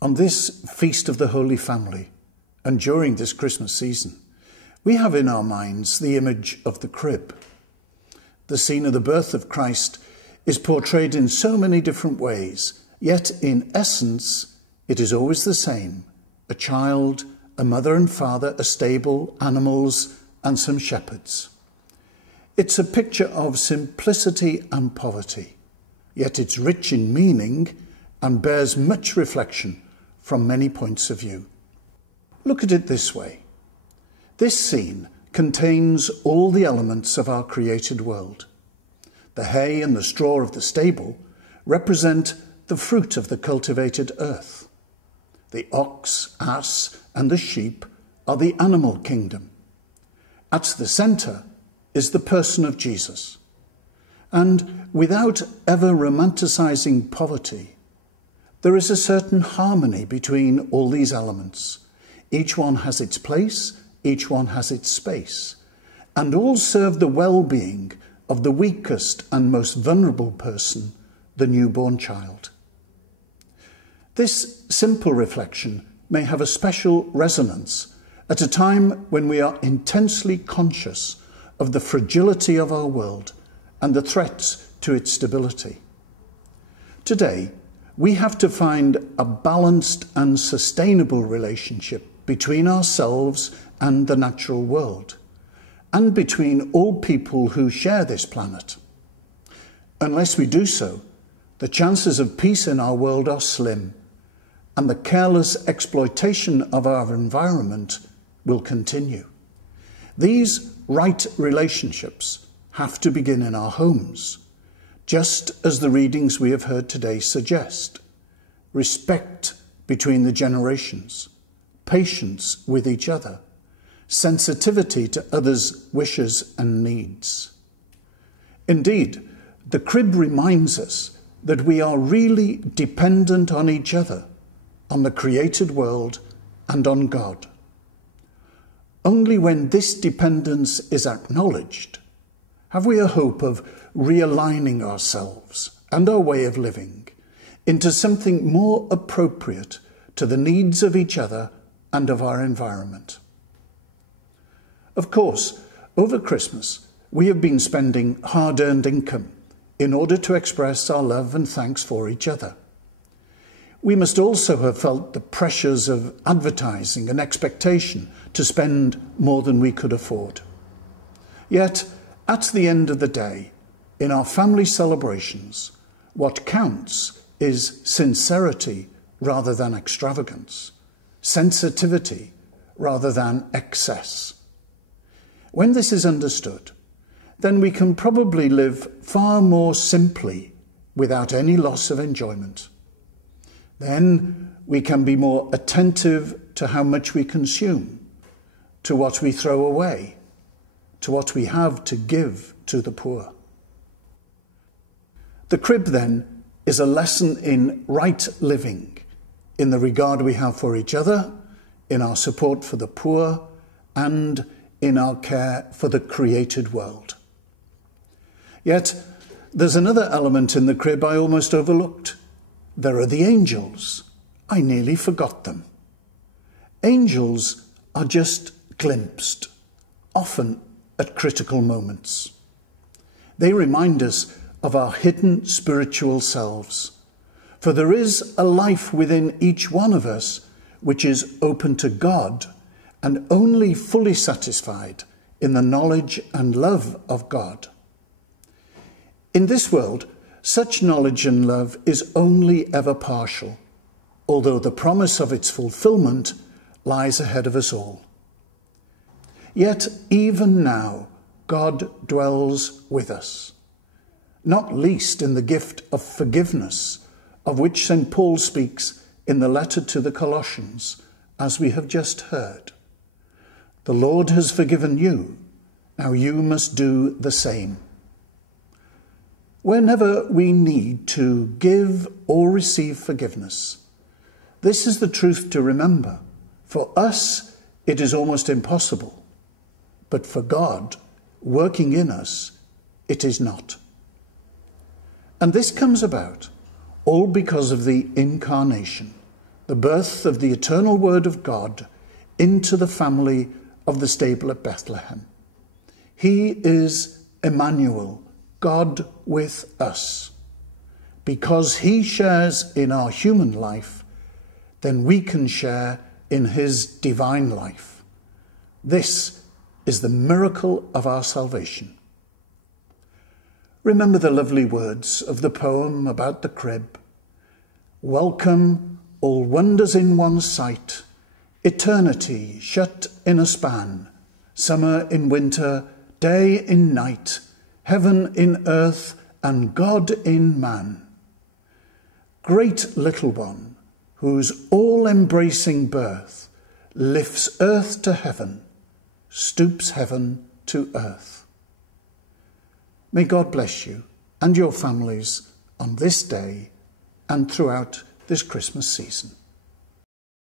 On this Feast of the Holy Family, and during this Christmas season, we have in our minds the image of the crib. The scene of the birth of Christ is portrayed in so many different ways, yet in essence, it is always the same: a child, a mother and father, a stable, animals, and some shepherds. It's a picture of simplicity and poverty, yet it's rich in meaning and bears much reflection from many points of view. Look at it this way. This scene contains all the elements of our created world. The hay and the straw of the stable represent the fruit of the cultivated earth. The ox, ass, and the sheep are the animal kingdom. At the centre is the person of Jesus. And without ever romanticising poverty, there is a certain harmony between all these elements. Each one has its place, each one has its space, and all serve the well-being of the weakest and most vulnerable person, the newborn child. This simple reflection may have a special resonance at a time when we are intensely conscious of the fragility of our world and the threats to its stability. Today, we have to find a balanced and sustainable relationship between ourselves and the natural world, and between all people who share this planet. Unless we do so, the chances of peace in our world are slim, and the careless exploitation of our environment will continue. These right relationships have to begin in our homes, just as the readings we have heard today suggest. Respect between the generations, patience with each other, sensitivity to others' wishes and needs. Indeed, the crib reminds us that we are really dependent on each other, on the created world, and on God. Only when this dependence is acknowledged have we a hope of realigning ourselves and our way of living into something more appropriate to the needs of each other and of our environment. Of course, over Christmas, we have been spending hard-earned income in order to express our love and thanks for each other. We must also have felt the pressures of advertising and expectation to spend more than we could afford. Yet, at the end of the day, in our family celebrations, what counts is sincerity rather than extravagance, sensitivity rather than excess. When this is understood, then we can probably live far more simply without any loss of enjoyment. Then we can be more attentive to how much we consume, to what we throw away, to what we have to give to the poor. The crib, then, is a lesson in right living, in the regard we have for each other, in our support for the poor, and in our care for the created world. Yet, there's another element in the crib I almost overlooked. There are the angels. I nearly forgot them. Angels are just glimpsed, often at critical moments. They remind us of our hidden spiritual selves, for there is a life within each one of us which is open to God and only fully satisfied in the knowledge and love of God. In this world, such knowledge and love is only ever partial, although the promise of its fulfillment lies ahead of us all. Yet even now, God dwells with us, not least in the gift of forgiveness, of which St. Paul speaks in the letter to the Colossians, as we have just heard. The Lord has forgiven you, now you must do the same. Whenever we need to give or receive forgiveness, this is the truth to remember. For us, it is almost impossible. But for God, working in us, it is not. And this comes about all because of the incarnation, the birth of the eternal Word of God into the family of the stable at Bethlehem. He is Emmanuel, God with us. Because he shares in our human life, then we can share in his divine life. This is the miracle of our salvation. Remember the lovely words of the poem about the crib. Welcome, all wonders in one sight, eternity shut in a span, summer in winter, day in night, heaven in earth, and God in man. Great little one, whose all-embracing birth lifts earth to heaven, stoops heaven to earth. May God bless you and your families on this day and throughout this Christmas season.